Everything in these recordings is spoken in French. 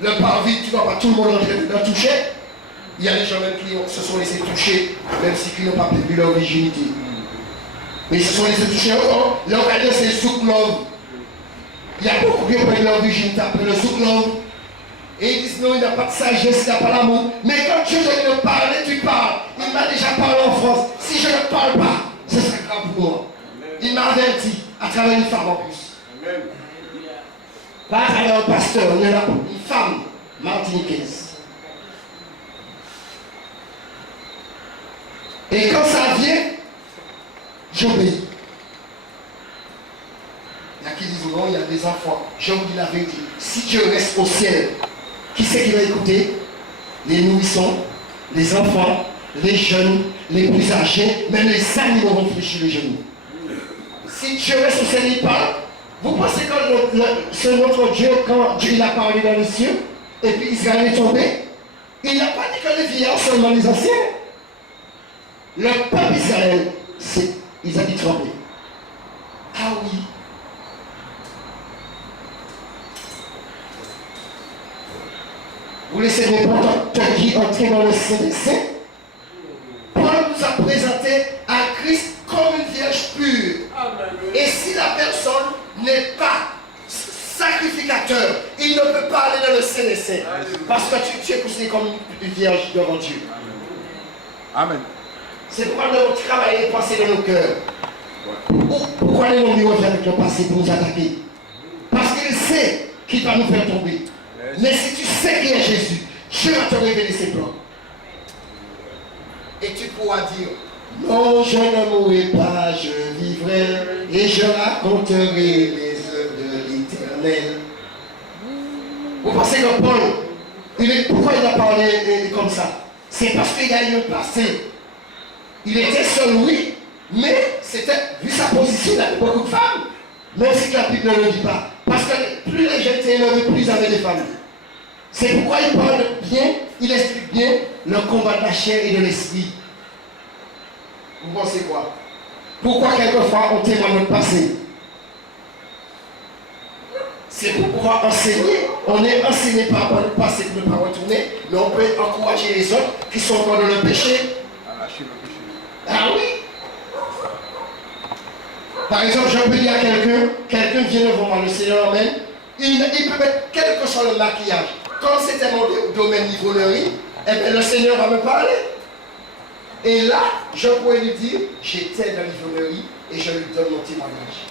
Le parvis, tu ne vois pas tout le monde en train de toucher. Il y a des gens même qui se sont laissés toucher, même si ils n'ont pas perdu leur virginité. Mais ils se sont laissés toucher encore. Là, on va dire c'est souk love. Il y a beaucoup qui prennent leur virginité après le souk love. Et ils disent non, il n'y a pas de sagesse, il n'y a pas d'amour. Mais quand Dieu te dit de parler, tu parles. Il m'a déjà parlé en France. Si je ne parle pas, ce sera grave pour moi. Il m'a averti à travers une femme en plus. Amen. Pas à travers un pasteur, il y en a une femme martiniquaise. Et quand ça vient, j'obéis. Il y a qui disent non, il y a des enfants. Je vous dis la vérité. Si Dieu reste au ciel, qui c'est qui va écouter? Les nourrissons, les enfants, les jeunes, les plus âgés, même les animaux vont fléchir les genoux. Si Dieu reste au ciel, il parle. Vous pensez que c'est notre Dieu, quand Dieu il a parlé dans les cieux, et puis Israël est tombé, il n'a pas dit que les vieillards seulement les anciens. Le peuple Israël, ils ont dit trembler. Ah oui. Vous laissez n'importe qui entrer dans le CDC. Paul nous a présenté à Christ comme une vierge pure. Et si la personne n'est pas sacrificateur, il ne peut pas aller dans le CDC. Parce que tu es considéré comme une vierge devant Dieu. Amen. C'est pourquoi nous devons travailler et penser dans nos cœurs. Pourquoi les hommes reviennent avec le passé pour nous attaquer? Parce qu'il sait qu'il va nous faire tomber. Mais si tu sais qui est Jésus, Dieu va te révéler ses plans. Et tu pourras dire, non, je ne mourrai pas, je vivrai et je raconterai les œuvres de l'Éternel. Vous pensez que Paul, pourquoi il a parlé comme ça? C'est parce qu'il y a eu un passé. Il était seul, oui, mais c'était, vu sa position, il avait beaucoup de femmes. Même si la Bible ne le dit pas. Parce que plus les gens étaient élevés, plus ils avaient des femmes. C'est pourquoi il parle bien, il explique bien le combat de la chair et de l'esprit. Vous pensez quoi? Pourquoi quelquefois on témoigne notre passé? C'est pour pouvoir enseigner. On est enseigné par rapport au passé pour ne pas retourner, mais on peut encourager les autres qui sont encore dans le péché. Ah oui. Par exemple, je peux dire à quelqu'un vient devant moi, le Seigneur emmène, il peut mettre quel que soit le maquillage. Quand c'était mon domaine d'ivrognerie, eh bien, le Seigneur va me parler. Et là, je pourrais lui dire, j'étais dans l'ivrognerie et je lui donne mon témoignage.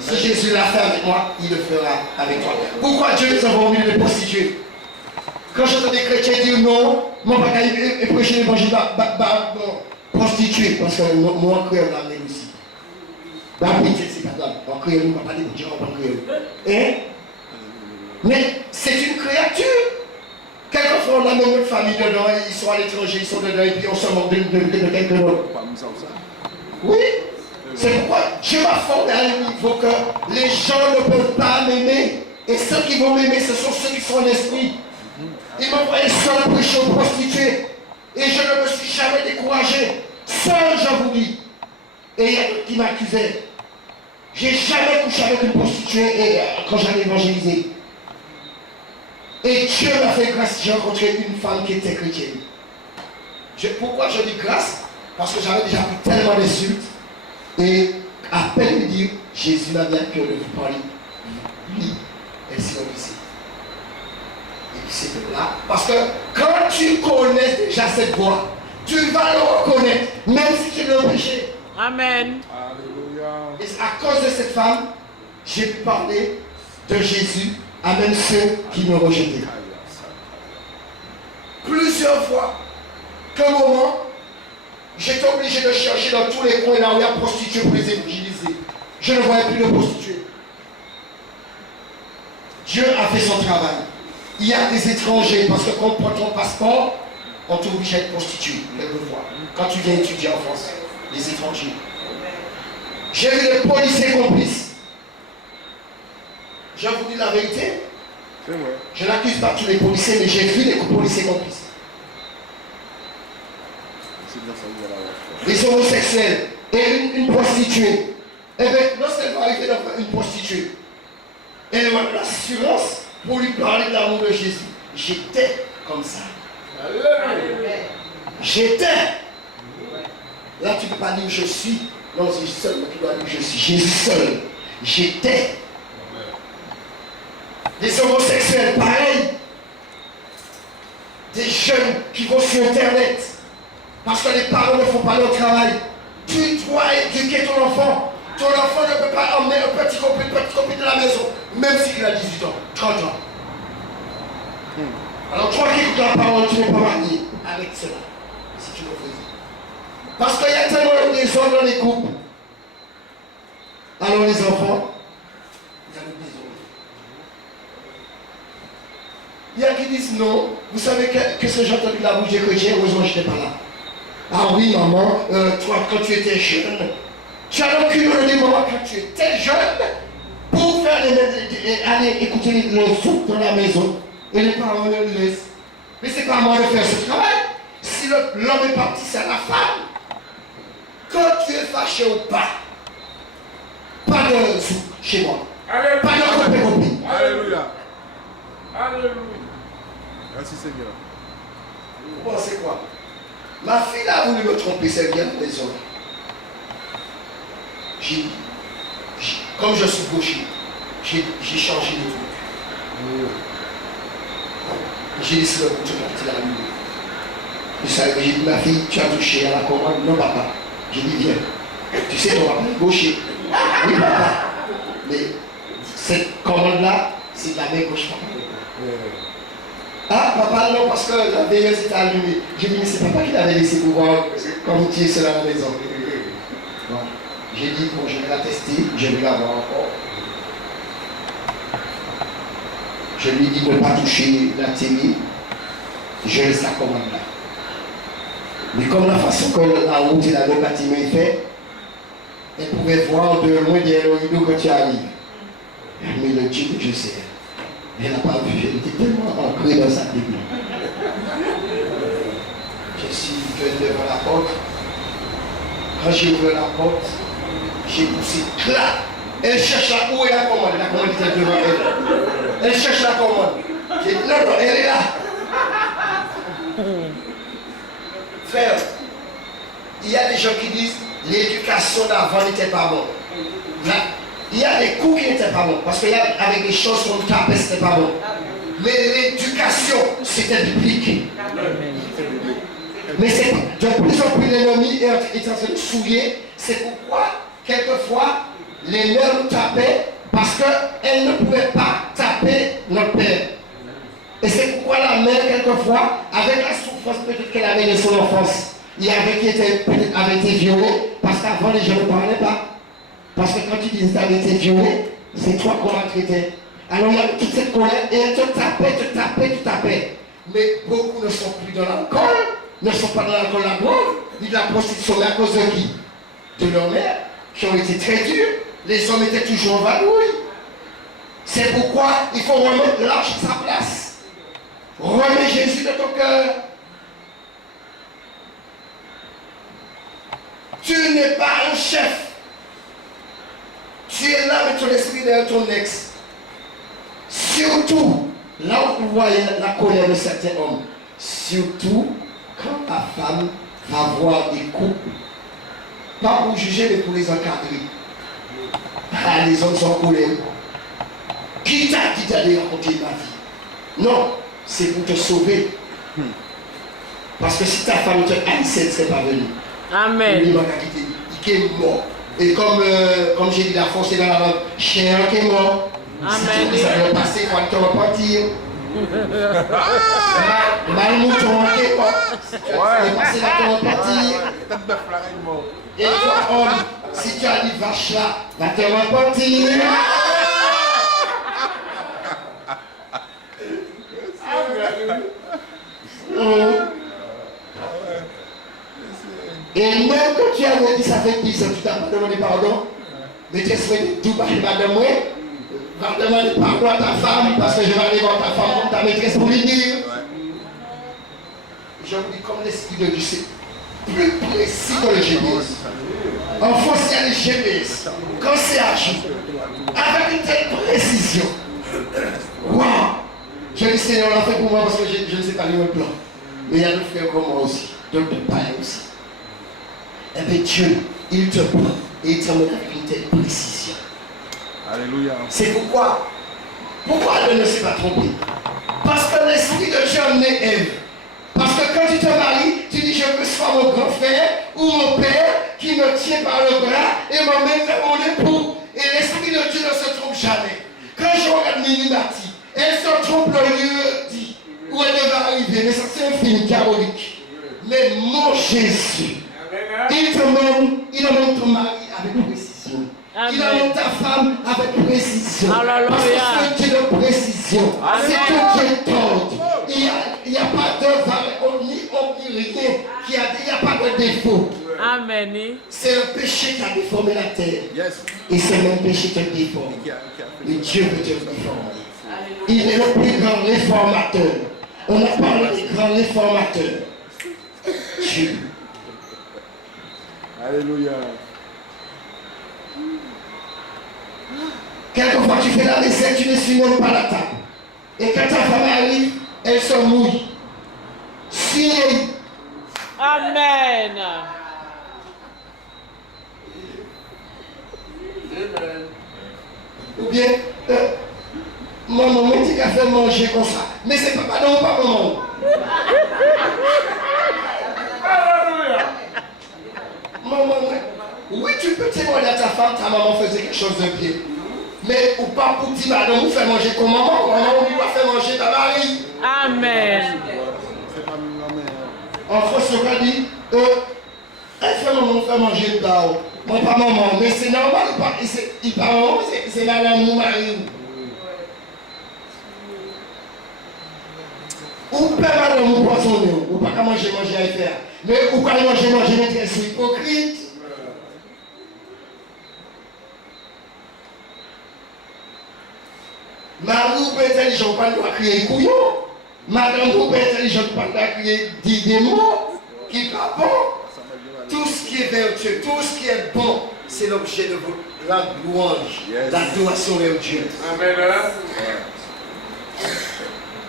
Si Jésus l'a fait avec moi, il le fera avec toi. Pourquoi Dieu nous a envoyé les prostituées? Quand j'entends des chrétiens dire non, mon bagage est prêché l'évangile prostituée, parce que moi, on crée la même aussi. Bah oui, c'est pas grave. On crée, on ne va pas dire Dieu, on va créer. Hein? Mais c'est une créature. Quelquefois, on a même une famille dedans, ils sont à l'étranger, ils sont dedans, et puis on se moque de quelqu'un d'autre. Oui. C'est pourquoi Dieu m'a formé à un niveau que les gens ne peuvent pas m'aimer. Et ceux qui vont m'aimer, ce sont ceux qui sont en esprit. Il m'a envoyé seul prêcher aux prostituées. Et je ne me suis jamais découragé. Seul, je vous dis. Et il y a d'autres qui m'accusaient. J'ai jamais couché avec une prostituée quand j'allais évangéliser. Et Dieu m'a fait grâce, j'ai rencontré une femme qui était chrétienne. Pourquoi je dis grâce? Parce que j'avais déjà pris tellement d'insultes. Et à peine lui dire, Jésus m'a bien cœur de vous parler. Lui, elle s'est obéissée. Et puis c'est là. Parce que quand tu connais déjà cette voix, tu vas le reconnaître, même si tu l'as péché. Amen. Alléluia. Et à cause de cette femme, j'ai pu parler de Jésus à même ceux qui me rejetaient. Plusieurs fois, qu'un moment, j'étais obligé de chercher dans tous les coins là où il y a prostituées pour les évangéliser. Je ne voyais plus de prostituées. Dieu a fait son travail. Il y a des étrangers, parce que quand on prend ton passeport, on t'oblige à être prostitué, quelquefois. Quand tu viens étudier en France, les étrangers. J'ai vu les policiers complices. Je vous dis la vérité. Je n'accuse pas tous les policiers, mais j'ai vu les policiers complices. Les homosexuels et une prostituée. Eh bien, lorsqu'elle va arriver dans une prostituée, elle va l'assurance pour lui parler de l'amour de Jésus. J'étais comme ça. J'étais. Là, tu ne peux pas dire je suis. Non, c'est seul qui doit dire je suis. Jésus seul. J'étais. Des homosexuels, pareil. Des jeunes qui vont sur Internet. Parce que les parents ne font pas leur travail. Tu dois éduquer ton enfant. Ton enfant ne peut pas emmener un petit copine de la maison. Même s'il a 18 ans, 30 ans. Alors toi qui écoutes la parole, tu n'es pas marié avec cela. Si tu le faisais. Parce qu'il y a tellement de désordre dans les couples. Alors les enfants, il y a le désordre. Il y a qui disent non. Vous savez qu'est-ce que j'ai entendu de la bouche des chrétiens? Heureusement, je n'étais pas là. Ah oui, maman, toi, quand tu étais jeune, tu as donc eu le maman quand tu étais jeune pour faire aller écouter le foot dans la maison. Et les parents le laissent. Mais c'est pas à moi de faire ce travail. Si l'homme est parti, c'est à la femme. Quand tu es fâché ou pas de zouk chez moi. Alléluia. Pas de copie. Alléluia. Alléluia. Merci Seigneur. Vous pensez quoi? Ma fille a voulu me tromper, c'est bien de maison. Comme je suis gaucher, j'ai changé de truc. J'ai laissé le couteau partir à la nuit. J'ai dit, ma fille, tu as touché à la commande? Non, papa. J'ai dit, viens. Tu sais, ton papa est gaucher. Oui, papa. Mais cette commande-là, c'est de la main gauche, papa. Ah, papa, non, parce que la veilleuse était allumée. J'ai dit, mais c'est papa qui l'avait laissé pour voir quand tu es seul à la maison. Bon. J'ai dit, bon, je vais la tester, je vais la voir encore. Je lui dis de ne pas toucher la télé, je laisse la commande là. Mais comme la façon que la route et la même bâtiment est fait, elle pouvait voir de loin derrière le rideau quand tu arrives. Mais le Dieu que je sais, elle n'a pas vu, elle était tellement ancrée dans sa Bible. Je suis venu devant la porte. Quand j'ai ouvert la porte, j'ai poussé clac. Elle cherche où est la commande. La commande était devant elle. Elle cherche la commande. J'ai dit non, elle est là. Frère, il y a des gens qui disent l'éducation d'avant n'était pas bonne. Il y a des coups qui n'étaient pas bons. Parce qu'avec des choses qu'on tapait, c'était pas bon. Mais l'éducation, c'était biblique. Mais c'est de plus en plus l'ennemi est en train de souiller. C'est pourquoi, quelquefois, les mères nous tapaient parce qu'elles ne pouvaient pas taper notre père. Et c'est pourquoi la mère, quelquefois, avec la souffrance peut-être qu'elle avait de son enfance, il y avait qui avait été violé parce qu'avant les gens ne parlaient pas. Parce que quand tu dis que tu avais été violé, c'est toi qu'on a traité. Alors il y avait toute cette colère et elle te tapait. Mais beaucoup ne sont plus dans l'alcool, ne sont pas dans l'alcool la drogue, ni de la prostitution, mais à cause de qui? De leur mère, qui ont été très durs. Les hommes étaient toujours en vadrouille. C'est pourquoi il faut remettre l'arche à sa place. Remets Jésus de ton cœur. Tu n'es pas un chef. Tu es là avec ton esprit derrière ton ex. Surtout, là où vous voyez la colère de certains hommes, surtout quand ta femme va voir des couples, pas pour juger, mais pour les encadrer. Ah, les hommes sont en colère. Qui t'a dit d'aller raconter ma vie? Non, c'est pour te sauver. Parce que si ta femme te haïssait, elle ne serait pas venue. Amen. Il est mort. Et comme j'ai dit, la force est dans la langue. Chien qui est mort. Amen. Si ça va passer, il faut te repentir. Mal mouton qui est mort. Il va passer, il va te repentir. Tête de flamme est mort. Et toi, homme, si tu as dit vache là, va te repentir. Et même quand tu avais dit ça fait 10 ans, tu t'as pas demandé pardon, mais tu as souhaité tout par madame moi, va demander pardon à ta femme, parce que je vais aller voir ta femme comme ta maîtresse pour lui dire. Je vous dis, comme l'esprit de Dieu, c'est plus précis que le GPS. En France, il y a les GPS. Quand c'est à jour, avec une telle précision, waouh! Je dis Seigneur, on l'a fait pour moi parce que je ne sais pas lire le plan. Mais il y a d'autres frères comme moi aussi, d'autres païens aussi. Eh bien Dieu, il te prend et il t'emmène avec une telle précision. Alléluia. C'est pourquoi Dieu ne s'est pas trompé. Parce que l'esprit de Dieu a amené Ève. Parce que quand tu te maries, tu dis je veux soit mon grand frère ou mon père qui me tient par le bras et m'emmène vers mon époux. Et l'esprit de Dieu ne se trompe jamais. Quand je regarde Minimati, elle se trompe le lieu dit où elle devait arriver. Mais ça c'est un film diabolique. Mais mon Jésus, il emmène ton mari avec précision. Amen. Il emmène ta femme avec précision. Alléluia. Parce que c'est un Dieu de précision. C'est un Dieu d'ordre. Il n'y a pas de ni rien. Il n'y a pas de défaut. Amen. C'est le péché qui a déformé la terre. Yes. Et c'est le même péché qui te déforme. Mais Dieu veut te réformer. Il est le plus grand réformateur. On a parlé des grands réformateurs. Dieu. Alléluia. Quelquefois tu fais la vaisselle, tu ne suis même pas la table. Et quand ta femme arrive, elle se mouille. Signe. Amen. Ou bien, maman, moi tu as fait manger comme ça. Mais c'est papa, non, pas maman. Maman, oui, tu peux témoigner à ta femme, ta maman faisait quelque chose de bien. Mais ou pas pour dire, madame, vous faites manger comme maman, vous doit faire manger ta mari. Amen. C'est pas ma mère. En France, on va dire, elle fait maman, fait manger le plat. Moi, pas maman, mais c'est normal, il pas maman, c'est madame ou mari. Ou pas madame ou poissonner, ou pas qu'à manger à faire. Mais ou pas manger, mais c'est hypocrite. Marie ou pas intelligent, pas doit crier couillon. Madame ou pas intelligent, pas doit crier des mots qui ne pas bon. Tout ce qui est vertueux, tout ce qui est bon, c'est l'objet de la louange, l'adoration de Dieu. Amen.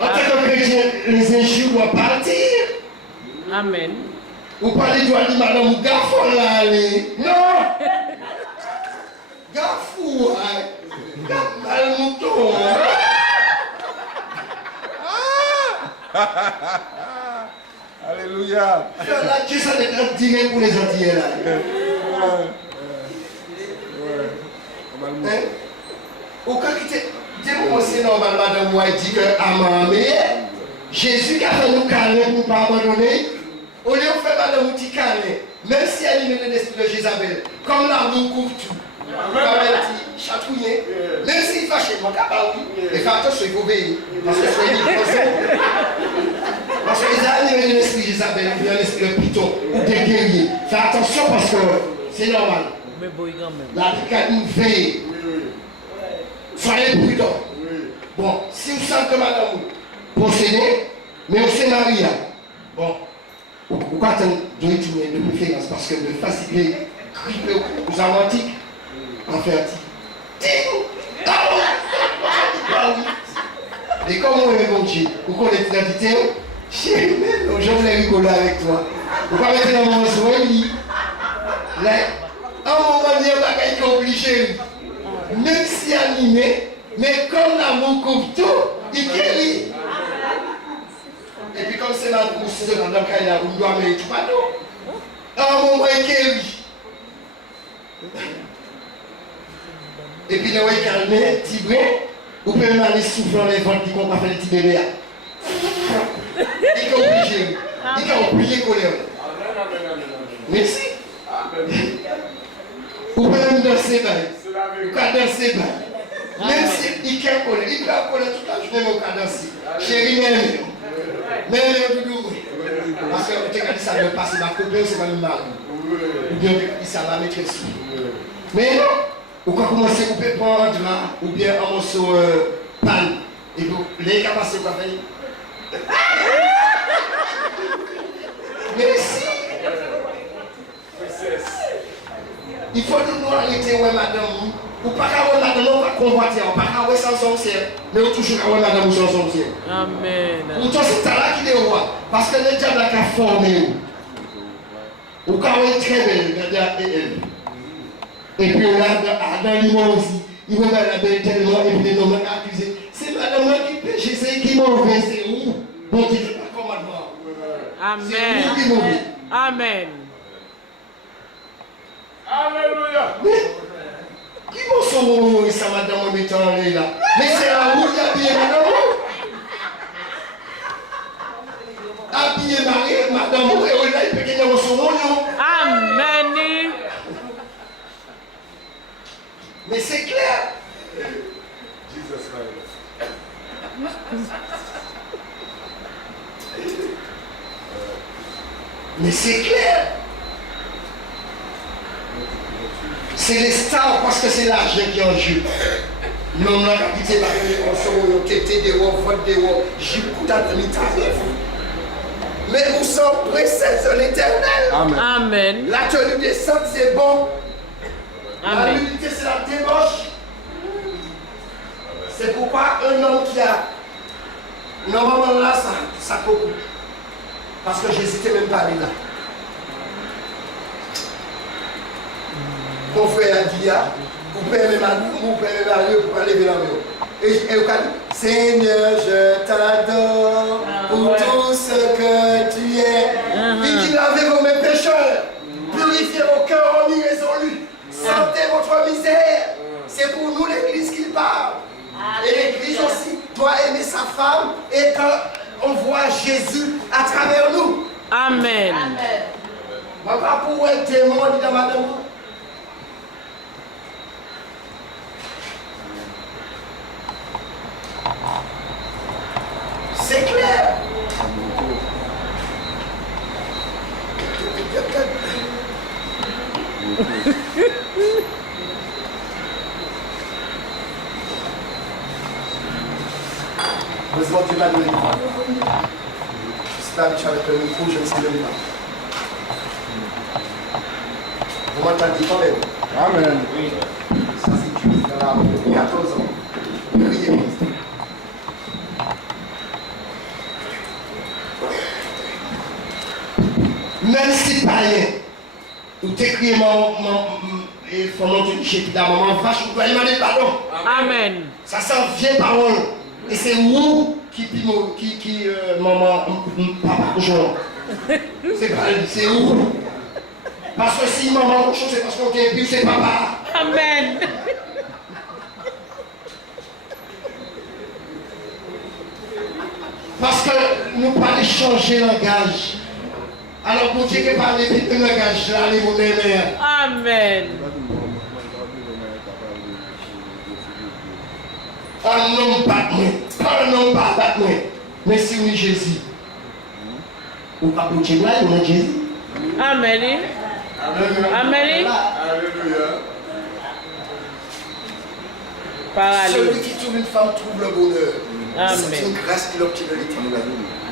En tant que chrétien, les injures doivent partir. Amen. Ou pas les doigts de madame ou gafou là, allez. Non! Gafou, mal mouton. Alléluia. Là, Dieu, ça n'est tiré pour les Antillais là. Au cas qui t'est c'est normal, madame White dit que Amen, mais Jésus qui a fait nous câlin pour ne pas abandonner, au lieu de faire madame Outi câlin, même si elle est l'esprit de Jézabel, comme l'amour couvre tout, comme elle dit, chatouiller, même s'il fâche, mon capable, mais fais attention, il faut veiller, parce que c'est une parce que les animés de l'esprit de Jézabel, ou bien l'esprit de Python, ou des guerriers, fais attention parce que c'est normal. La vie nous veille. Soyez prudents. Bon, si vous sentez que madame possédez, mais vous c'est Maria. Bon, vous pas attendre de préférence parce que de faciliter, gripper aux amantiques, en fait, et comme on est bon Dieu, vous connaissez l'identité, chérie, je voulais rigoler avec toi. Vous ne pouvez pas mettre dans mon sourire. Là, à un moment donné, on va obligé. Même si animé, mais comme l'amour couvre tout, il guérit. Et puis comme c'est la pousse de la caille, on doit mettre tout partout. À un moment, il guérit. Et puis, nous allons calmer, tibré, ou peut même aller souffler les ventres qui vont pas faire les petits bébés. Il est obligé. Il est obligé de coller. Merci. Ou peut même danser, ou peut danser. Même si il peut coller toute la journée, mais peut danser. Chérie, même doudou. Parce que tu as dit ça ne passe ma copine, c'est pas le mari. Ou bien ça va mettre dessus. Mais non, ou quand commencer à couper prendre un drap, ou bien un morceau panne. Et vous, les capacités quoi faire. Mais si. Il faut nous arrêter, ouais, madame. Ou pas qu'à madame, on va convoiter, on pas qu'à sans sorcière, mais on touche qu'à madame ou sans sorcière. Amen. Pourtant, c'est là qui est roi. Parce que le diable a formé. Ou quand on est très belle, regardez elle. Et puis on a Adam Limon aussi. Il va la belle tellement et puis les noms accusés. C'est madame qui pêche, c'est qui mauvais, c'est où? Bon, tu n'es pas commandement. Amen. C'est où qui mauvais? Amen. Alléluia. Mais, qui va sauver ça, madame, en mettant là? Mais c'est à où il y a bien madame? Habillé marié, madame, et là, il peut gagner au saumon. Amen. Mais c'est clair. Jesus Christ. Mais c'est clair. C'est les stars parce que c'est l'argent qui est en jeu. L'homme n'a pas quitté la vie, on se voit, des rois, vote des rois, j'y coûte à demi-tarif. Mais nous sommes précèdes de l'éternel. Amen. Amen. La tenue des saints, c'est bon. La Amen. nudité, c'est la débauche. C'est pourquoi un homme qui a. Normalement là, ça coupe. Parce que j'hésitais même pas à aller là. Mon frère a dit, vous payez mes mariés pour aller vers la et au cas Seigneur, je t'adore pour tout ce que tu es. Il dit, lavez vos mes pécheurs, purifiez vos cœurs en irrésolus, sentez votre misère. C'est pour nous l'église qu'il parle. Et l'église aussi doit aimer sa femme et qu'on voit Jésus à travers nous. Amen. Papa, pour être témoin, dit à madame. C'est clair. Heureusement, Dieu m'a donné. Je sais pas, avec le micro, je ne sais même pas. Vous m'entendez quand même? Amen. Oui. Ça, c'est Dieu dans la depuis 14 ans. Priez. Même si pas rien, ou t'écris et faut monter chez la maman vache, vous doit demander pardon. Amen. Ça s'en vient parole. Et c'est vous qui maman, papa, bonjour. C'est pas c'est vous. Parce que si maman bonjour, c'est parce qu'on t'est plus, c'est papa. Amen. Parce que nous pas changer le langage. Alors pour Dieu qui parle de langage, là, les mots des mères. Amen. Un homme pas moi, pas un homme pas moi. Mais si oui Jésus. Ou pas pour Dieu, là, il Jésus. Amen. Amen. Alléluia. Parallèle. Celui qui trouve une femme trouve le bonheur. Amen. C'est une grâce qu'il obtient de l'éternel.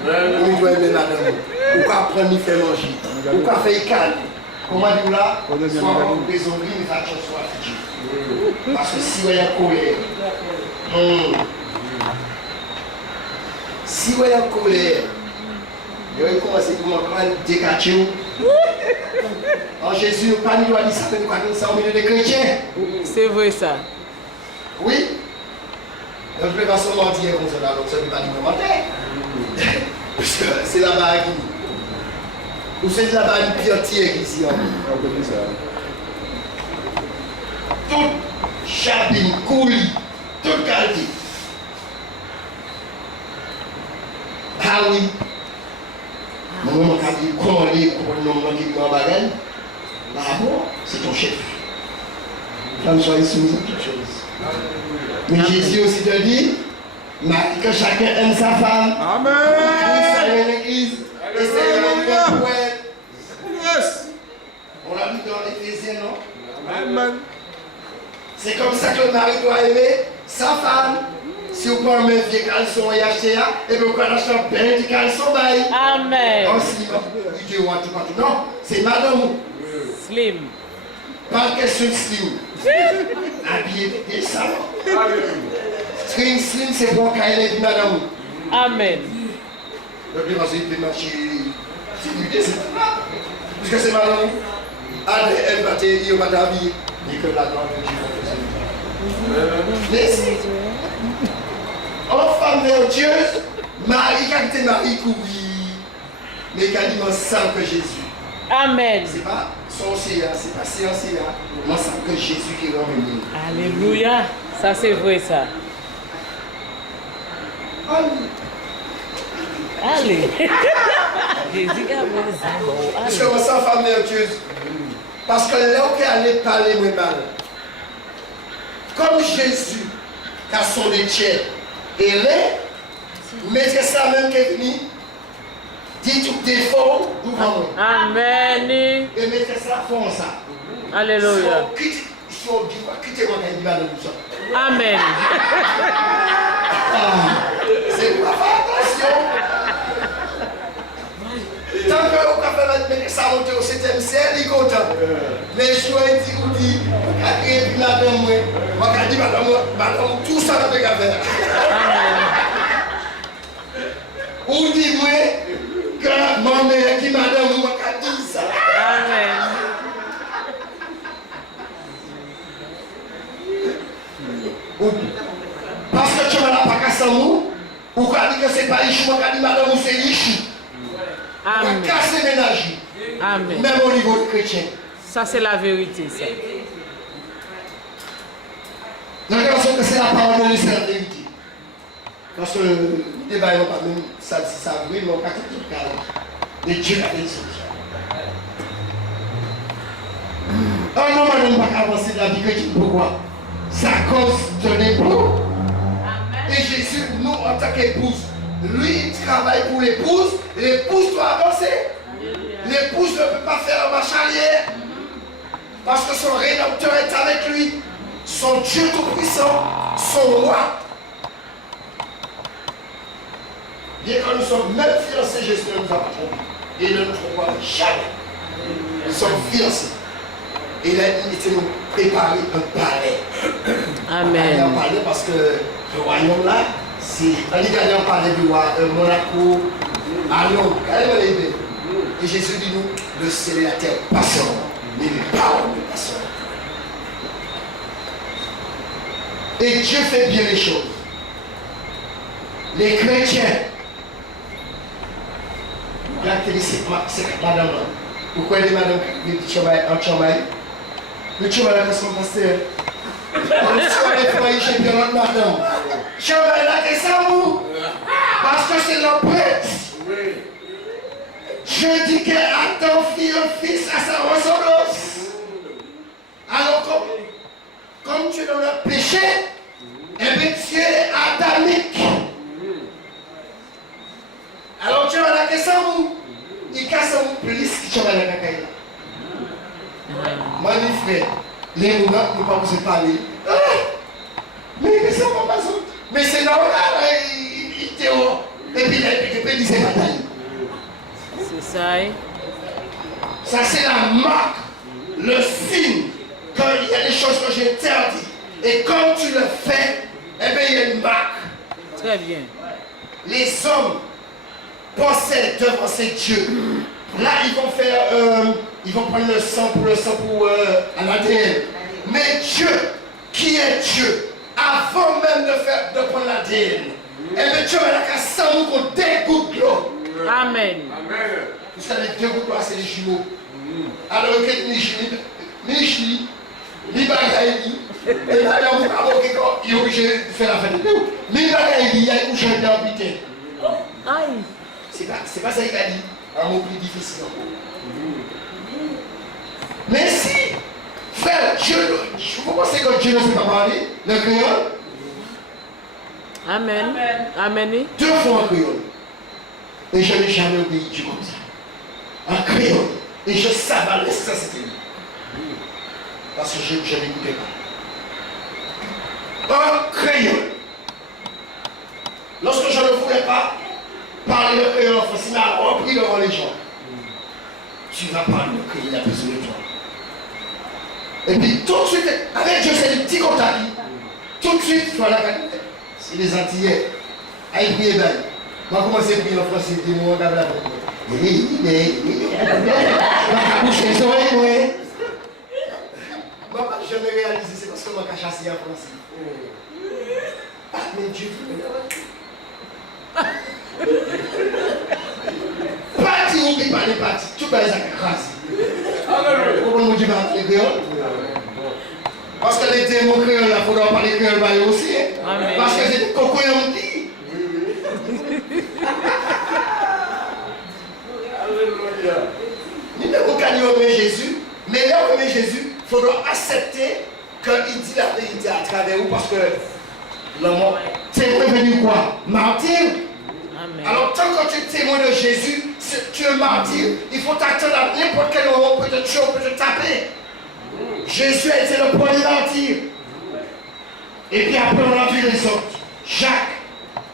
On doit aimer madame. Ou pas apprendre à faire manger. Ou pas faire calme. Comment dire là, soit on désolé, mais ça soit Dieu. Parce que si on est en colère, si on est en colère, il va commencer à me décacher. En Jésus, pas nous doit dire ça, mais nous doit dire ça au milieu des chrétiens. C'est vrai ça. Oui. Donc, je ne vais pas seulement dire comme ça, donc ça ne veut pas dire commentaire. Parce que c'est là-bas qui. Ou c'est là-bas une piotière ici. Toute chabine, coulis, toute qualité. Ah oui. Mon nom a dit comment aller pour le nom qui est en bagage. Là, bon, c'est ton chef. Femme, soyez soumise à toute chose. Mais Jésus aussi te dit que chacun aime sa femme. Amen. C'est l'église. Et c'est un poète. Yes. On l'a vu dans l'Éphésiens, non? Amen. C'est comme ça que le mari doit aimer sa femme. Si vous prenez un vieux caleçon et acheter un, et puis vous pouvez acheter un petit caleçon, bail. Amen. Non, si, il dit, tout partout. Non, c'est madame. Slim. Pas question de slim. Habillé des salons. String slim, c'est pour qu'elle ait madame. Amen. Le plus facile de marcher. C'est l'idée, c'est pas. Puisque c'est madame. Elle va te dire, madame, et que la grande Dieu. Laissez. En femme vertueuse, Marie, quand tu es Marie, courir. Mais quasiment sang que Jésus. Amen. C'est pas sorcier, c'est pas séancier. Moi, c'est que Jésus qui est revenu. Alléluia. Ça, c'est vrai, ça. Allez. Jésus a raison. Parce que moi, c'est une femme vertueuse. Parce que là où elle allait parler, moi, mal. Comme Jésus, qui a son déchet, et là, mettez ça même qui est venu, dit tout défaut, vous vendez. Amen. Et mettez ça, font ça. Alléluia. Quittez-moi, il va nous ça. Amen. C'est pour faire attention. Tant que vous avez fait ça monter au 7e ciel, il est content. Mais je suis dit, vous dites, vous avez dit, madame, vous avez dit, madame, tout ça, vous avez fait. Vous dites, moi, que mon mère qui madame, vous avez dit ça. Amen. Parce que tu ne l'as pas cassé en nous, ou quand dit que ce n'est pas Ichou, ou quand dit madame, c'est Ichou. Amen. On va casser ménage. Amen. Même au niveau chrétien. Ça, c'est la vérité, ça. J'ai l'impression que c'est la parole de Dieu, c'est la vérité. Parce que le débat n'est pas même ça, oui, mais on va tout calme. Et Dieu a des solutions. Un homme n'a pas avancer dans la vie chrétienne. Pourquoi? C'est à cause de l'époux. Et Jésus, nous, en tant qu'épouse, lui, il travaille pour l'épouse. L'épouse doit avancer. L'épouse ne peut pas faire un marche arrière. Parce que son rédempteur est avec lui. Son Dieu tout-puissant, son roi. Bien que nous sommes même fiancés, Jésus ne nous a pas trompés. Et il ne nous trompera jamais. Nous sommes fiancés. Et il a été nous préparer un palais. Amen. Un palais parce que le royaume là, c'est un palais du roi Monaco à Londres. Et Jésus dit nous, le ciel et la terre passeront, mais les paroles ne passeront. Et Dieu fait bien les choses. Les chrétiens, caractéristique, c'est madame là. Pourquoi les madames qui travaillent en travail? Le travail là, son pasteur. Le travail pour y chez bien notre madame. Travail là, qu'est-ce que ça vous? Parce que c'est le prêtre. Je dis que à ton fils à sa ressemblance. Alors, comme tu es dans le péché, eh bien tu es adamique. Alors tu vas la question, il casse un plus que tu vas la cacaille. Moi, les frères, les moulins ne peuvent pas vous parler. Mais qu'est-ce que ça va passer? Mais c'est normal, il était haut. Et puis il peut dire ses batailles. C'est ça, hein? Ça, c'est la marque, le signe qu'il y a des choses que j'ai interdites. Et comme tu le fais, eh bien, il y a une marque. Très bien. Les hommes possèdent devant ces dieux. Là, ils vont faire, ils vont prendre le sang pour à l'ADN. Mais Dieu, qui est Dieu, avant même de prendre l'ADN, eh bien, Dieu va la casser pour des gouttes d'eau. Amen. Vous savez, 2 gouttes d'eau, c'est les jumeaux. Alors, que ni bagaille, et madame, il est obligé de faire la fête de tout. Ni bagaille, il y a une couche de putain. Aïe. C'est pas ça qu'il a dit. Un mot plus difficile. Mais si, frère, vous pensez que Dieu ne sait pas parler, le créole? Amen. Amen. 2 fois en créole. Et je n'ai jamais obéi Dieu comme ça. En créole. Et je savais ça, c'était lui. Parce que je n'écoutais pas. En créole. Lorsque je ne voulais pas parler le créole en français, il m'a repris devant les gens. Tu vas parler le créole, il a besoin de toi. Et puis tout de suite, avec Dieu, c'est des petits contacts. Tout de suite, voilà, c'est les Antillais. À y prier, ben. Moi, commencé à prier en français, je dis, moi, regarde là. Moi, je me réalise, c'est parce que moi, je chassé en français. Ah, mais Dieu, parti ou qui parle parti, tout le monde est écrasé. Pourquoi nous disons pas les créoles? Parce que les démons créoles, il faut parler créole aussi. Parce que c'est des cocoyons qui. Nous devons gagner au Jésus, mais là au Jésus, il faudra accepter qu'il dit la vérité à travers vous parce que l'homme, c'est devenu quoi? Martyr. Amen. Alors tant que tu es témoin de Jésus, tu es martyr, il faut t'attendre à n'importe quel moment, on peut te tuer, on peut te taper. Jésus a été le premier martyr. Et puis après on a vu les autres. Jacques,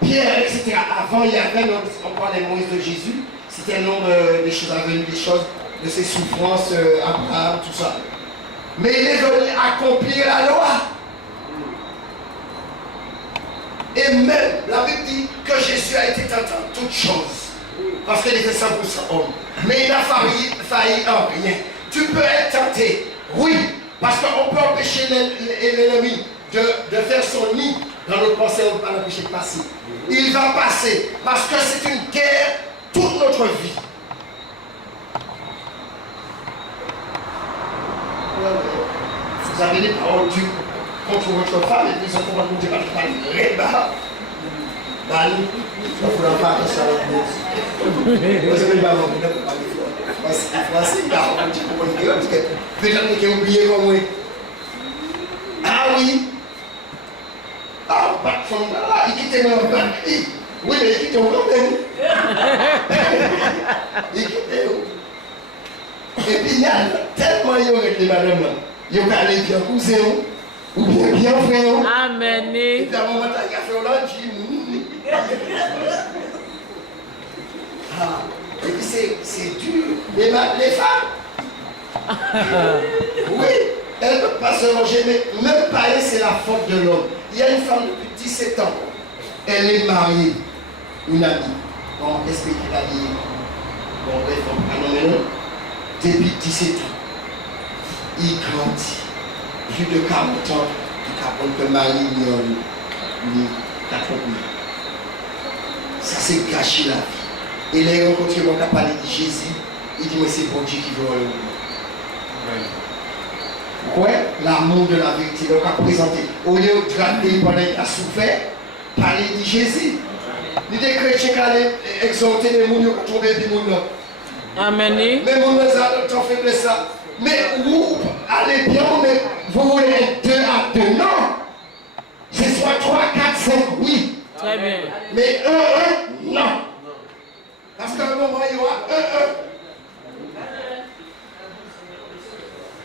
Pierre, etc. Avant il y avait encore les Moïse de Jésus. C'était le nom des choses à venir, des choses de ses souffrances, Abraham, tout ça. Mais il est venu accomplir la loi. Et même, la Bible dit que Jésus a été tenté en toutes choses. Parce qu'il était 100% homme. Mais il a failli en rien. Tu peux être tenté, oui, parce qu'on peut empêcher l'ennemi de faire son nid dans notre pensée, on ne peut pas l'empêcher de passer. Il va passer, parce que c'est une guerre toute notre vie. Vous avez des paroles dures contre votre femme et puis ils ont commencé à vous dire que vous parlez bas. Bali, il faut en parler ça. Vous savez pas, vous ne pouvez pas parler français. Il y a un petit peu de créole, parce que peut-être que vous oubliez comme moi. Ah oui. Ah, pas de fond là, il quitte mon banquier. Oui, mais il quitte où quand même. Il quitte où? Et puis il y a tellement il y aurait des madames là. Il y a aller bien cousin ou bien frère. Amen. Et puis à un moment, il a fait au lunch. Ah, et puis c'est dur. Les femmes, oui, elles ne peuvent pas se manger, mais même parler, c'est la faute de l'homme. Il y a une femme depuis 17 ans, elle est mariée, une amie. Bon, explique la vie. Bon, bref, non, depuis 17 ans, il grandit. Plus de 40 ans, il peut marier ni 4 ans. Ça c'est gâché la vie. Et les rencontres qui ont parlé de Jésus, il dit mais c'est bon Dieu qui veut le monde. Ouais, l'amour de la vérité, donc à présenter. Au lieu de gratter pendant qu'il a souffert, parler de Jésus. Il des chrétiens qui allaient exhorter les gens qui ont trouvé des gens. Amen. Mais les gens t'en faiblesse ça. Mais vous allez bien, mais vous voulez être 2 à 2. Non. C'est soit 3, 4, 5, oui. Très bien. Mais 1, non. Parce qu'à un moment, il y aura 1.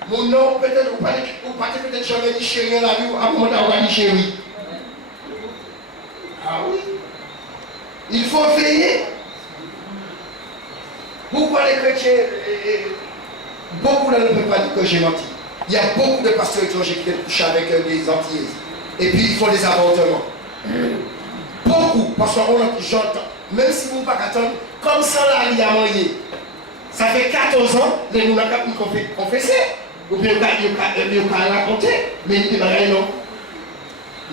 Mon nom, peut-être, vous partez peut-être jamais dit chéri dans la vie, à un moment, on va dire chéri. Ah oui. Il faut veiller. Pourquoi les chrétiens, beaucoup ne peuvent pas dire que j'ai menti. Il y a beaucoup de pasteurs étrangers qui viennent coucher avec des Antillaises. Et puis ils font des avortements. Beaucoup, parce qu'on j'entends, même si vous ne pouvez pas attendre, comme ça là, il y a moyen. Ça fait 14 ans, les gens ont confessé. Ou bien ils ont raconté, mais ils disent non.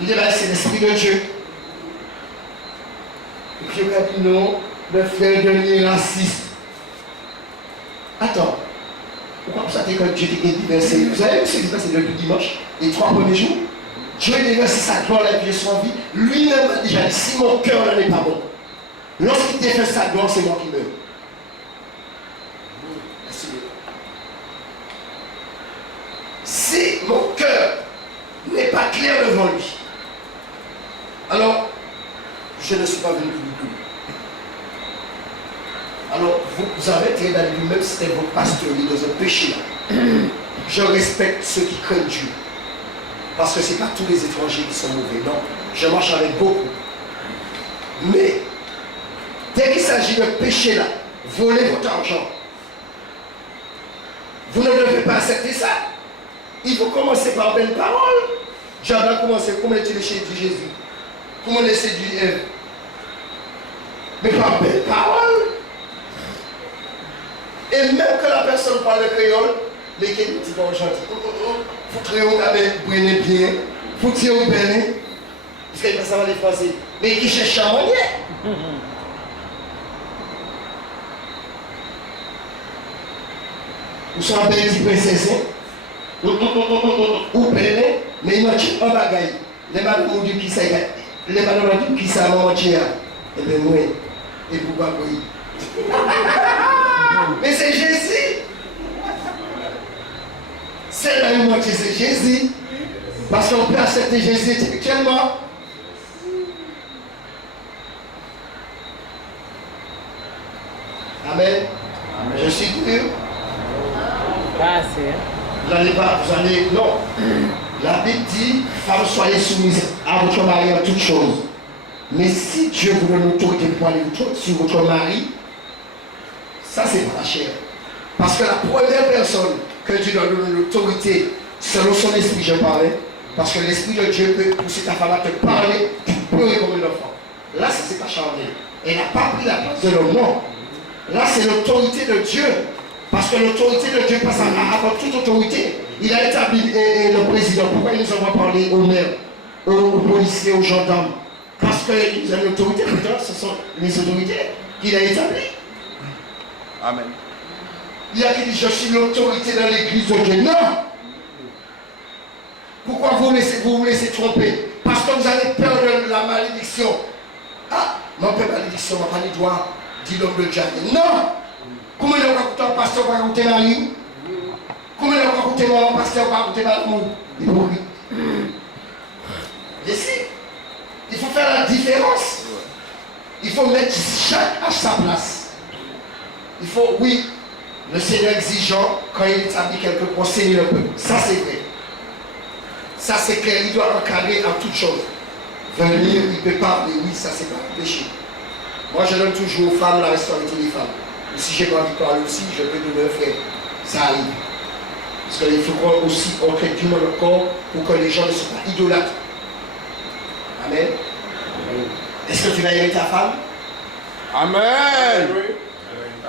Ils disent c'est l'Esprit de Dieu. Et puis ils ont dit non, le frère Denis est raciste. Attends, pourquoi vous savez que Dieu est déversé? Vous savez ce qui s'est passé depuis dimanche, les 3 premiers jours? Dieu a déversé sa gloire et puis son vie. Lui-même a déjà dit, si mon cœur là n'est pas bon, lorsqu'il déverse sa gloire, c'est moi qui meurs. Si mon cœur n'est pas clair devant lui, alors je ne suis pas venu pour vous. Alors vous avez été dans lui, même si c'était votre pasteur dans un péché là. Je respecte ceux qui craignent Dieu. Parce que ce n'est pas tous les étrangers qui sont mauvais, non. Je marche avec beaucoup. Mais, dès qu'il s'agit de péché là, voler votre argent, vous ne devez pas accepter ça. Il faut commencer par belle parole. Job a commencé, comment tu le séduit Jésus? Comment le séduit Ève? Mais par belle parole. Et même que la personne parle le créole, les gens disent bon gentil. Faut que vous avez bien. Faut que vous bien. Parce qu'il passe à les français. Mais qui cherche à manier. Vous sont belle petite princesse. Ou belle, mais il m'a dit un bagaille. Les madame ont dit qui ça, les madame ont dit qui ça, maman tia. Eh bien, moi, et pourquoi oui? Mais c'est Jésus. C'est la moitié, c'est Jésus. Parce qu'on peut accepter Jésus intellectuellement. Amen. Je suis dur. Vous n'allez pas, vous allez. Non. La Bible dit, femmes, soyez soumises à votre mari en toutes choses. Mais si Dieu vous donne l'autorité pour aller sur votre mari, ça c'est pas cher. Parce que la première personne que Dieu donne l'autorité, selon son esprit, je parlais, parce que l'esprit de Dieu peut pousser ta femme à te parler, tu pleurer comme un enfant. Là, ça c'est pas charnel. Elle n'a pas pris la place de l'homme, non. Là, c'est l'autorité de Dieu. Parce que l'autorité de Dieu passe avant toute autorité. Il a établi le président. Pourquoi il nous envoie parler aux maires, aux policiers, aux gendarmes? Parce qu'ils ont l'autorité. Ce sont les autorités qu'il a établies. Amen. Il y a qui dit je suis l'autorité dans l'église de Dieu. Non! Pourquoi vous vous laissez tromper? Parce que vous avez peur de la malédiction. Ah, non, pas malédiction, on va pas droit, dit l'homme de Dieu. Non! Comment il va écouter un pasteur pour écouter Marie? Comment il va écouter un pasteur pour écouter Marie? Hypocrite. Et si, il faut faire la différence. Il faut mettre chaque à sa place. Il faut, oui, le Seigneur exigeant, quand il établit quelque chose, enseigner le peuple. Ça c'est vrai. Ça c'est clair, il doit encadrer en toutes choses. Venir, il peut parler, oui, ça c'est pas un péché. Moi je donne toujours aux femmes la responsabilité des femmes. Si j'ai pas envie de parler aussi, je peux donner un frère. Ça arrive. Parce qu'il faut aussi entrer Dieu dans le corps pour que les gens ne soient pas idolâtres. Amen. Est-ce que tu vas aimer ta femme? Amen.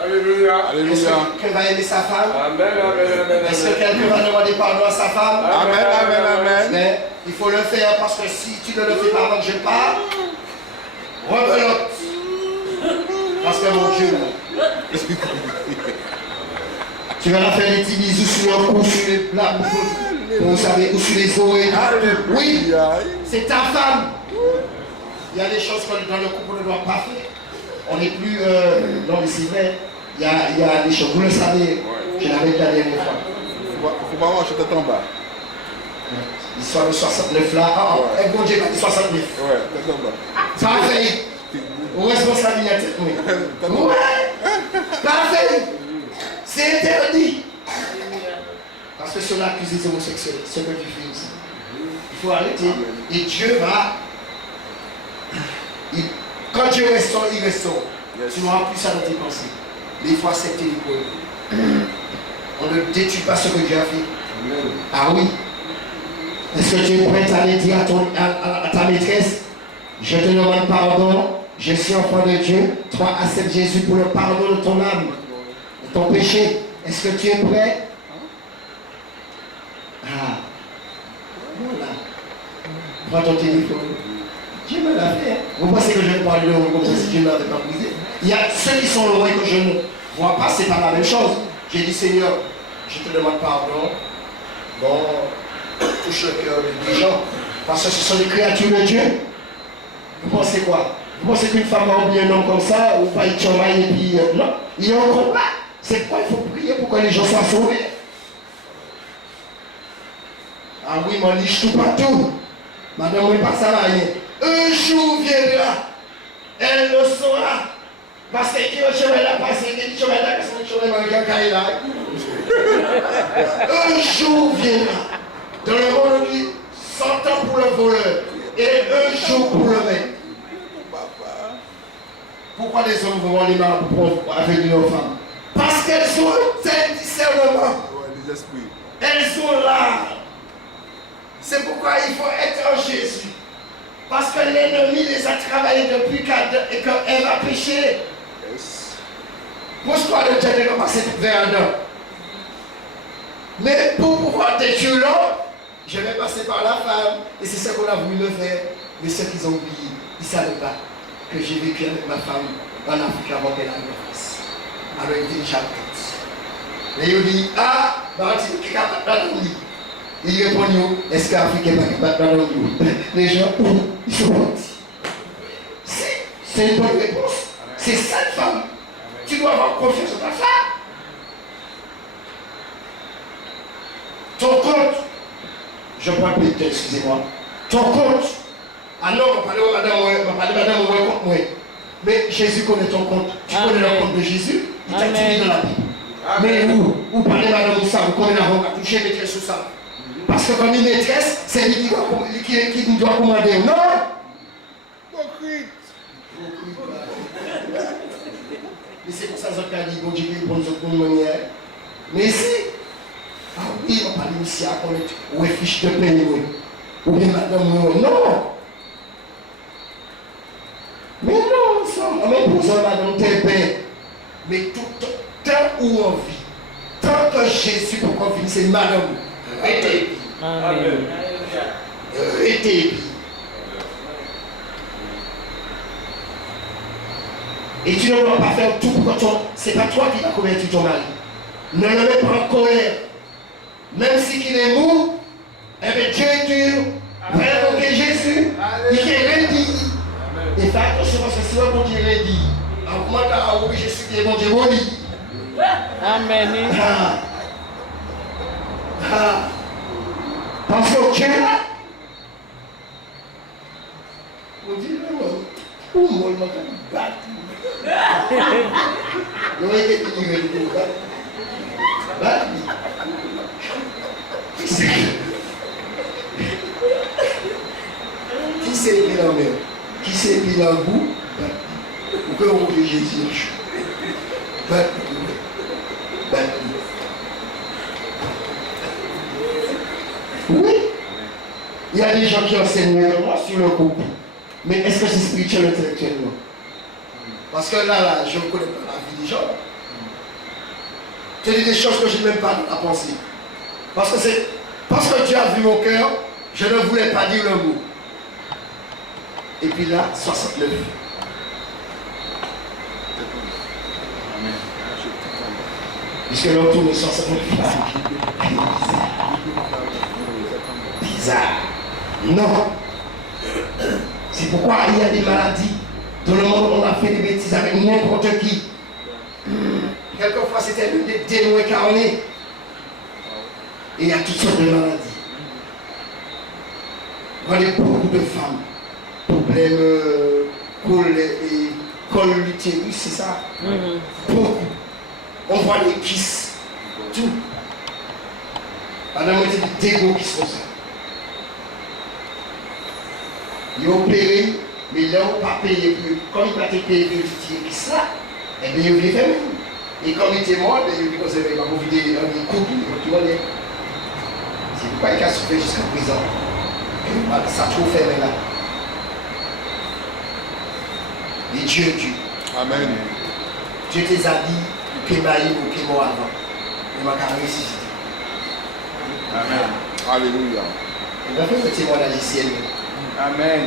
Alléluia. Est-ce Alléluia. que quelqu'un va aimer sa femme? Amen. Amen. Est-ce que quelqu'un va demander pardon à sa femme? Amen. Amen. Amen. Mais il faut le faire parce que si tu ne le fais pas avant que je parle, rebelote. Parce que mon Dieu, tu vas la faire des petits bisous sur le cou, sur les plats, vous savez, ou sur les oreilles. Oui, c'est ta femme. Il y a des choses que dans le couple on ne doit pas faire. On n'est plus. Non, mais c'est vrai. Il y a des choses. Vous le savez, je l'avais dit la dernière fois. Il ne faut pas marcher tête en bas. L'histoire de 69 là. Ah, bon Dieu, 69. Ouais, tête en bas. Parfait. Responsabilité. Ouais. Parfait. C'est interdit. Parce que cela accuse les homosexuels. Ce que tu fais aussi. Il faut arrêter. Et Dieu va. Quand Dieu restaure, il restaure. Yes. Tu n'auras plus ça dans tes pensées. Mais il faut accepter les preuves. On ne détruit pas ce que Dieu a fait. Amen. Ah oui. Est-ce que tu es prête à aller dire à ta maîtresse, je te demande pardon, je suis enfant de Dieu, toi accepte Jésus pour le pardon de ton âme, de ton péché. Est-ce que tu es prêt? Ah. Voilà. Prends ton téléphone. Dieu me l'a fait. Vous pensez que je vais parler de vous comme ça si Dieu ne m'avait pas brisé? Il y a ceux qui sont loin que je ne vois pas, c'est pas la même chose. J'ai dit Seigneur, je te demande pardon. Bon, touche le cœur des gens. Parce que ce sont des créatures de Dieu. Vous pensez quoi? Vous pensez qu'une femme va oublier un homme comme ça, ou pas il travaille et puis. Non, il y a un combat. C'est quoi? Il faut prier pour que les gens soient sauvés. Ah oui, mon liche tout partout. Madame, on ne passe à rien. Un jour viendra, elle le saura. Parce que qui est chemin là, parce que qui est chemin là, parce que chemin là, un jour viendra. Dans le monde, on dit 100 ans pour le voleur et un jour pour le maître. Pourquoi les hommes vont les mains pour venir aux femmes? Parce qu'elles ont un tel discernement. Elles ont là C'est pourquoi il faut être en Jésus. Parce que l'ennemi les a travaillés depuis qu'Ève a péché. Yes. Pourquoi le Dieu a commencé vers Adam? Mais pour pouvoir détruire l'homme, je vais passer par la femme. Et c'est ce qu'on a voulu me faire. Mais ceux qui ont oublié, ils ne savaient pas que j'ai vécu avec ma femme en Afrique avant qu'elle arrive en France. Alors il était déjà prête. Et il dit, ah, bah, tu es capable de nous. Il répond, est-ce qu'Africain n'est pas capable de nous? Les gens, ils sont partis. Si, c'est une bonne réponse. C'est cette femme. Tu dois avoir confiance en ta femme. Ton compte, je prends le pété, excusez-moi. Ton compte, ah non, on va parler de madame, compte moi. Mais Jésus connaît ton compte. Tu connais le compte de Jésus, il t'a dit dans la Bible. Mais vous parlez de madame Moussa, vous connaissez l'avocat, touchez maîtresse sur ça. Parce que comme une maîtresse, c'est lui qui doit commander. Non! Hypocrite. Mais c'est pour ça que je dis, bon Dieu, bon Dieu, bonne manière. Mais ici, ah oui, on parle ici à connaître, ou est fiche de paye, ou bien madame, non. Mais non, ça, même pour ça, madame, t'es paix. Mais tout tant où on vit, tant que Jésus pour qu'on vive, c'est madame. Arrêtez. Amen. Arrêtez. Et tu ne dois pas faire tout pour que c'est pas toi qui vas convertir ton mari. Ne le mets pas en colère. Même si il est mou, eh bien Dieu est dur. Va invoquer Jésus. Il est ready. Et fais attention parce que si on dit ready, en comment tu as oublié Jésus qui est bon Dieu, bon dit. Amen. Parce que Dieu là, on dit non, où moi je vais battre. Non, il est dit battre. Qui c'est qui est en mer? Qui c'est qui est en bout? Ou que on dit Jésus? Battre. Oui, il y a des gens qui enseignent moi sur le couple. Mais est-ce que c'est spirituel ou intellectuellement? Parce que là, je ne connais pas la vie des gens. Je dis des choses que je n'ai même pas à penser. Parce que Dieu a vu mon cœur, je ne voulais pas dire le mot. Et puis là, 69. Puisque l'on tourne 69. Bizarre. Non. C'est pourquoi il y a des maladies. Dans le monde, on a fait des bêtises avec n'importe qui. Quelquefois, c'était même des démons incarnés. Et il y a toutes sortes de maladies. On a beaucoup de femmes. Problèmes col l'utérus, c'est ça? Beaucoup. On voit les kisses. Tout. Madame, il y a des dégos qui sont ça. Ils ont opéré, mais là, on n'a pas payé plus. Comme il n'a pas payé plus, qui ça, eh bien, il voulait faire même. Et comme il était mort, il a dit qu'on s'est pas vider un coup, tu vois. C'est pourquoi il a souffert jusqu'à présent. Et ça a trop fait là. Et Dieu est Dieu. Amen. Dieu t'es habillé, ou qui maillé, ou qui mort avant. Et m'a carré ressuscité. Amen. Alléluia. On va faire le témoignage ici. Amen.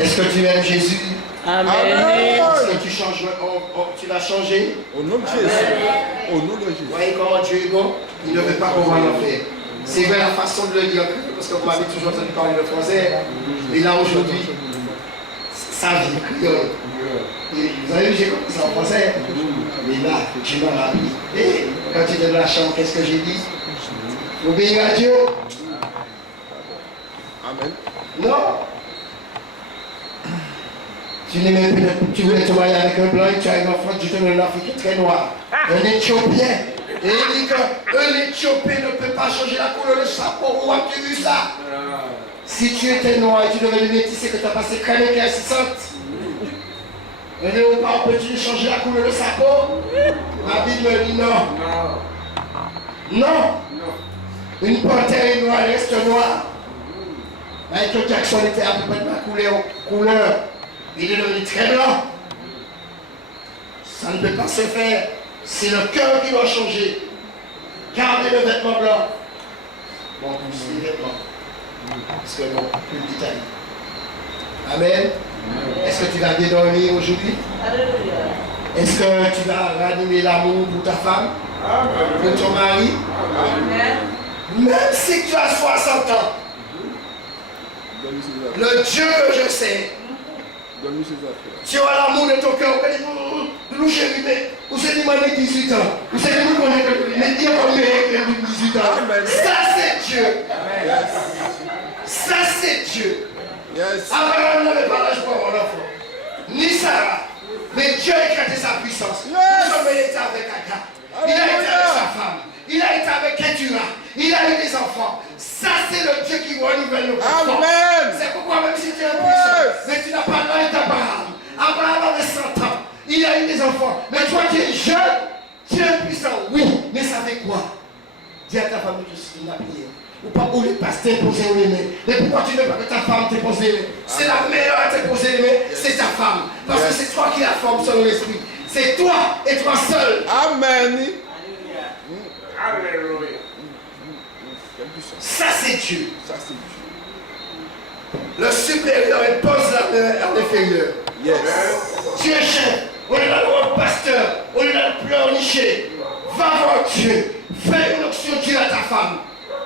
Est-ce que tu aimes Jésus? Amen. Est-ce que tu changes, tu vas changer? Au nom de Jésus. Au nom de Jésus. Vous voyez comment Dieu est bon? Il ne veut pas qu'on va l'enfer. C'est vrai la façon de le dire, parce que vous m'avez toujours entendu parler le français. Et là aujourd'hui, ça vit créole. Et vous avez vu, j'ai compris ça en français. Mais là, tu m'as rappelé. Et quand tu es dans la chambre, qu'est-ce que j'ai dit? Obéir à Dieu. Amen. Non. Tu voulais te marier avec un blanc et tu as un enfant, tu te donnes un Africain très noir. Un Éthiopien. Et il dit qu'un Éthiopien ne peut pas changer la couleur de sa peau. Où as-tu vu ça? Si tu étais noir et tu devais le métisser, que tu as passé crème et assistante. Un léopard peut-il changer la couleur de sa peau? Ma Bible me dit non. Non. Une panthère est noire, reste noire. Michael Jackson était à peu près de ma couleur. Il est devenu très blanc. Ça ne peut pas se faire. C'est le cœur qui doit changer. Gardez le vêtement blanc. Bon, plus les vêtements. Parce que bon, plus de détails. Amen. Est-ce que tu vas bien dormir aujourd'hui? Alléluia. Est-ce que tu vas ranimer l'amour pour ta femme? Pour ton mari? Amen. Même si tu as 60 ans, Donne-lui ses affaires. le Dieu que je sais, Donne-lui ses affaires. tu as l'amour de ton cœur. Nous chérie, mais vous savez, il 18 ans. Vous savez, nous connaissons, mais il y a combien de 18 ans? Amen. Ça, c'est Dieu. Yes. Ça, c'est Dieu. Yes. Abraham n'avait pas l'âge pour avoir l'enfant. Ni Sarah. Mais Dieu a éclaté sa puissance. Yes. Nous sommes été avec Aga. Il a été avec sa femme. Il a été avec Ketura. Il a eu des enfants. Ça, c'est le Dieu qui renouvelle nos enfants. Amen. C'est pourquoi même si tu es puissant, Yes. mais tu n'as pas l'âge d'Abraham. Abraham avait 100 ans. Il a eu des enfants. Mais toi qui es jeune, tu es puissant. Oui, mais ça fait quoi? Dis à ta femme que tu suis la prière. Ou pas, ou les pasteurs poser les mains. Mais pourquoi tu ne veux pas que ta femme te pose les mains? C'est la meilleure à te poser les mains, c'est ta femme. Parce que c'est toi qui la forme selon l'esprit. C'est toi et toi seul. Amen. Alléluia. Quelle puissance. Ça, c'est Dieu. Ça, c'est Dieu. Le supérieur impose la main à l'inférieur. Yes. Tu es chef. On est là le pasteur. On est là le pleurnicher. Va voir Dieu. Fais une option Dieu à ta femme.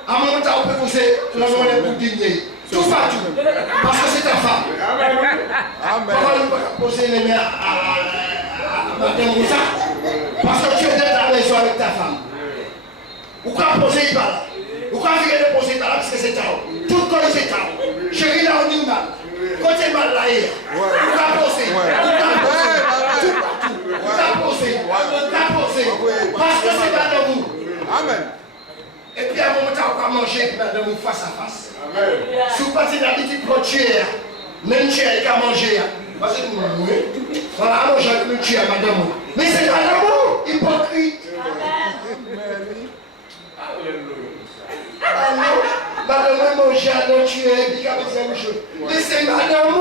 À un moment donné, on peut poser la monnaie pour digner. Tout partout. Parce que c'est ta femme. Amen. Pourquoi on ne peut pas poser les mains à Madame Moussa? Parce que tu es dans ta maison avec ta femme. Ou quand poser par là? Ou quand tu viens de poser par là parce que c'est ta haut? Tout comme c'est ta haut. Chérie, là, on dit mal. Quand tu es mal là, ou quand poser? Ou quand poser? Tout partout. Ou quand poser? Ou quand poser? Parce que c'est pas de vous. Amen. Et puis à un moment, tu vas manger avec madame ou face à face. Si vous passez d'habitude pour tuer, même tuer avec à manger. Parce que oui, voilà, à manger avec le tuer à madame. Mais c'est pas l'amour, hypocrite. Ah non, madame manger à non tuer et puis qu'à deuxième chose. Mais c'est madame.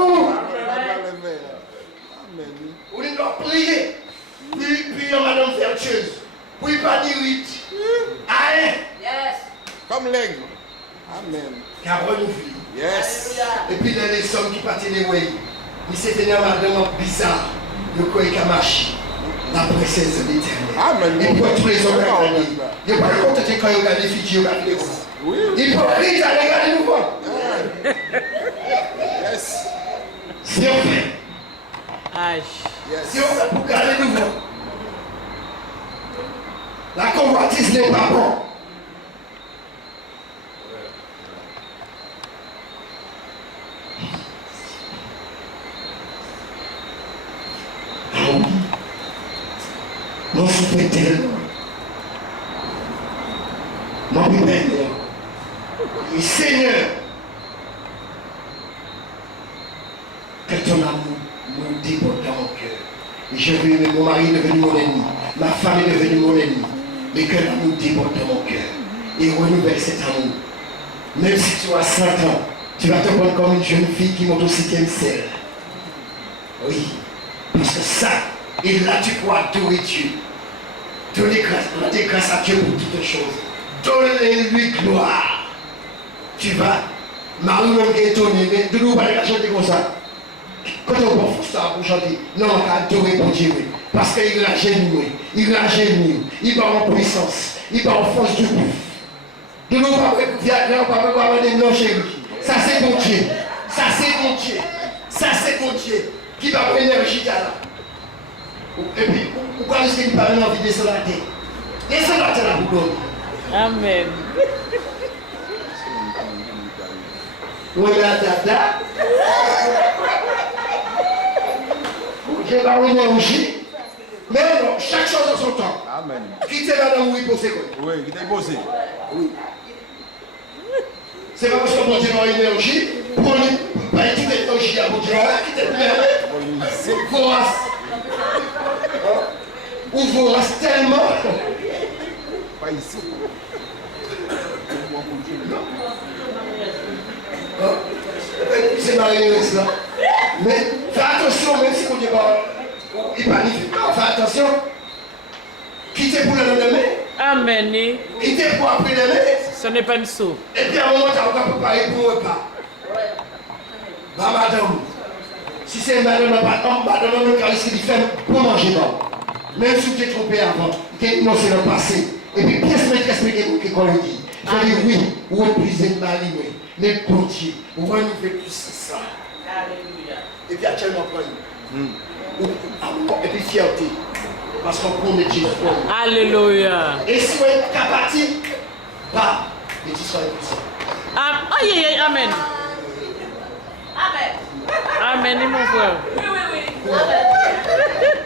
Amen. On doit prier. Puis madame vertueuse. Puis pas d'irrite. Allez. Yes. Comme l'aigle. Amen. Car renouvelé. Yes. Alléluia. Et puis les hommes qui partent les way. Mais c'est venu à madame bizarre. Le quoi qui a marché. La princesse de l'éternel. Amen. Et pour tous les hommes qui ont regardé. Il n'y a pas de compte quand ils regardent les Fidji, ils regardent les gros. Oui. Hypocrite, allez regarder nous voir. Yes. Si on fait. Aïe. Si Yes. on fait pour garder nous voir. La convoitise n'est pas bon. Ah oui. Mon souffle tellement. Mon père. Et Seigneur, que ton amour nous déborde dans mon cœur. Et je veux aimer mon mari est devenu mon ennemi. Ma femme est devenue mon ennemi. Mais que l'amour déborde dans mon cœur. Et renouvelle cet amour. Même si tu as 100 ans, tu vas te prendre comme une jeune fille qui monte au 7e ciel. Oui. Parce que ça, et là tu pourras adorer Dieu. Donner grâce à Dieu pour toutes choses. Donnez-lui gloire. Tu vas, Marie-même qui est étonnée, mais de nous, on va chanter comme ça. Quand on va faire ça pour chanter, non, on va adorer pour Dieu. Parce qu'il a génie, il a génie, il va en puissance, il va en force du bout. De nous, on va pas dire non, chérie. Ça, c'est mon Dieu. Ça, c'est mon Dieu. Ça, c'est mon Dieu. Qui va prendre l'énergie là. Et puis, pourquoi est-ce qu'il parle d'envie de descendre la terre? Descendre la terre là pour nous. Amen. Oui, là, dada. Je vais avoir l'énergie. Mais non, chaque chose en son temps. Amen. Quittez madame oui pour secondes. Oui, il est bossé. Oui. C'est pas parce que mon Dieu a l'énergie, pour lui, pas quitter l'énergie à mon Dieu, quitter le c'est vorace. Ou vorace tellement. Pas ici. C'est marié là. Mais fais attention, même si on dit il planifie pas, fais attention. Quittez pour le lendemain. Amen. Quittez pour après demain. Ce n'est pas une soupe. Et puis à un moment, tu vas préparer pour un repas. Bah, madame, si c'est madame, madame, le carré, c'est différent pour manger bon. Même si tu t'es trompé avant, non, c'est le passé. Et puis, pièce maître expliquer pour qu'on le dit. Je dis oui, ou épuiser le mari, mais bon Dieu, on va nous faire plus ça. Alléluia. Et puis actuellement, et puis fierté. Parce qu'on connaît Jésus. Alléluia. Et si on est capable, bah, et tu seras impuissant. Aïe, amen. Amen. Amen, mon frère. Oui, oui, oui. Amen.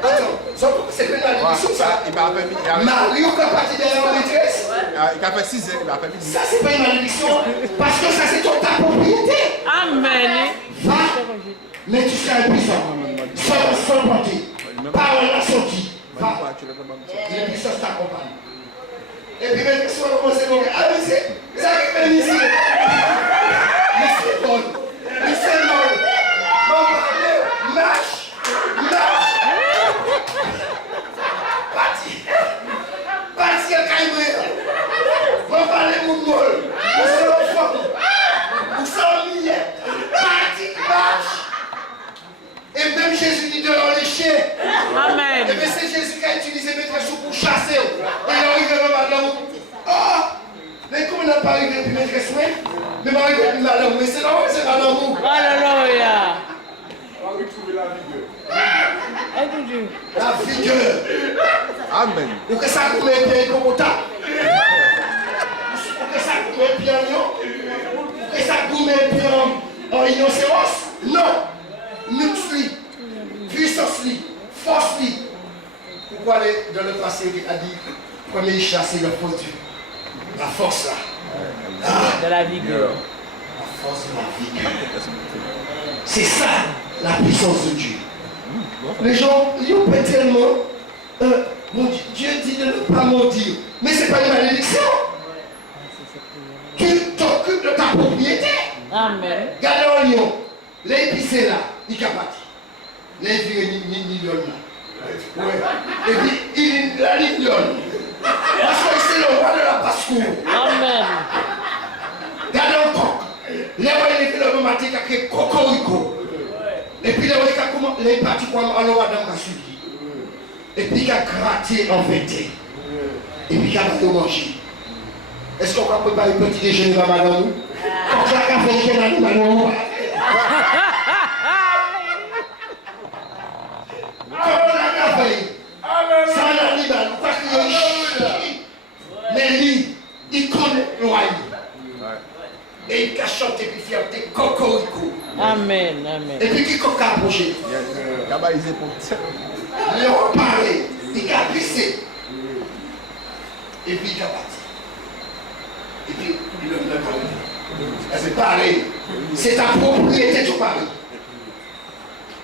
Attends, c'est pas une malédiction ça. Il m'a fait Marie ou capable derrière la maîtresse. il a fait 6 ans, il a fait 10 Ça, c'est pas une malédiction. Parce que ça, c'est ta propriété. Amen. Va, mais tu seras impuissant. Sans porter. Parole la sortie. Va. L'impuissance t'accompagne. Et puis, maintenant, si on commence à dire, ah, mais c'est ça qui fait ici. Mais c'est bon. Mais c'est bon. Marche. Parti à Caïmé. Va parler mon bol. Vous serez au fond. Vous serez au milieu. Parti, marche. Et même Jésus dit de les chiens. Amen. Et bien c'est Jésus qui a utilisé maîtresse pour chasser. Et il est arrivé madame. Oh! Mais comment on n'a pas arrivé depuis maîtresse, mais il arrivé depuis madame. Mais c'est normal, c'est madame. Alléluia. On va retrouver la vigueur. La vigueur. Amen. Ou que ça coule bien comme ça. Ou que ça coule bien, non? Ou que ça coule bien en innocence. Non. Nuxli, puissance, force. Pourquoi aller dans le passé, il a dit, premier chasser le faux Dieu. La force là. De la vigueur. La force de la vigueur. C'est ça, la puissance de Dieu. Les gens, ils ont pas tellement. Bon, Dieu dit de ne pas mentir. Mais ce n'est pas une malédiction. Tu t'occupes de ta propriété. Amen. Regardez en lion. Les épicés là, ils capatent. Les vieux ni là. Ouais. Et puis, il la ligne donne. Parce que c'est le roi de la basse-cour. Amen. Regardez encore. Les rois, ils étaient le matin avec cocorico. Et puis, les partis comme en roi dans la suivi. Et puis, il a gratté en vêté. Et puis, il a manger. Est-ce qu'on va préparer un petit déjeuner dans madame? Quand il y a un café qui est dans madame. Ça n'a ni mal, pas mais lui, il connaît le royaume. Et il a chanté puis fierté cocorico. Amen. Amen. Et puis qui a approché? Il a balisé pour ça. Il a reparlé, il a glissé. Et puis il a parti. Et puis il a parlé. C'est pareil. C'est ta propriété de Paris.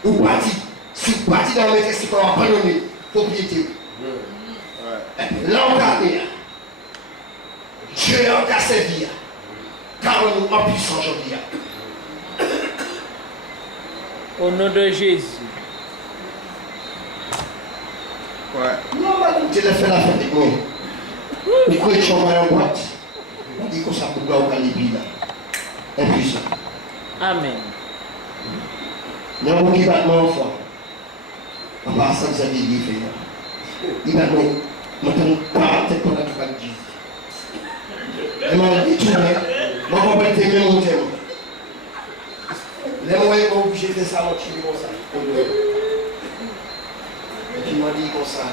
Ou parti. Si vous partez dans le maîtresse, tu peux abandonner propriété. Là, on garde. Dieu a encore servi. Car on est en puissance aujourd'hui. Au nom de Jésus. Ouais. Normalement, tu l'as fait la fête avec moi. Il croit que tu vas en boîte. On dit que ça peut pas au calibre. Impuissant. Amen. Il y a un qui va en foi. En passant, vous avez dit, il va nous maintenant pas tête pour la tout de Jésus. Et moi, je dis tout, moi, je vais te dire mon thème. Les moyens vont bouger de ça, mon chien, comme ça. Et puis, il m'a dit comme ça.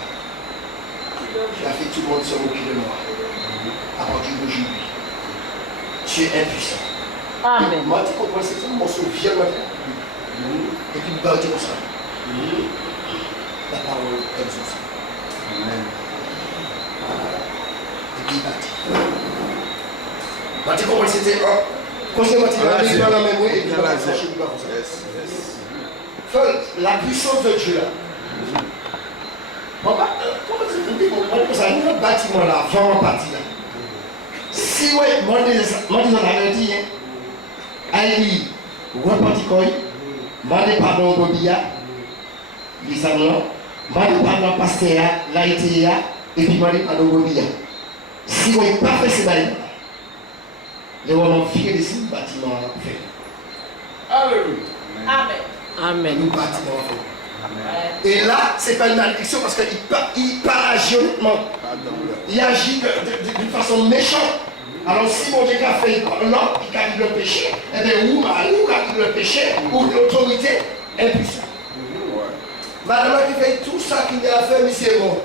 Tu as fait tout le monde se moquer de moi. À partir d'aujourd'hui, tu es impuissant. Amen. Moi, tu comprends, c'est un morceau violent. Et puis, il va dire comme ça. La parole comme ça. Amen. Et puis, il va dire. Moi, tu comprends, c'était un. Quand je m'ai dit, dans la même et puis, il va chercher du bas comme ça. La puissance de Dieu là. Comment ça, notre bâtiment là, vraiment parti là. Si ouais, moi, je l'avais dit, allez, reparti quoi, mandez pardon au Bobia, les amis, mandez pardon au pasteur, l'Aïtia, et puis mandez pardon au Bobia. Si vous n'avez pas fait ces bâtiments, les hommes fiers de ces bâtiments fait. Alléluia. Amen. Amen. Nous bâtiments fait. Et là, ce n'est pas une malédiction parce qu'il agit honnêtement. Il agit d'une façon méchante. Alors si mon Dieu a fait l'homme qui a dit le péché, eh bien ou Marie qui a dit le péché, ou l'autorité impuissante. Madame qui fait tout ça qu'il a fait, mais c'est bon.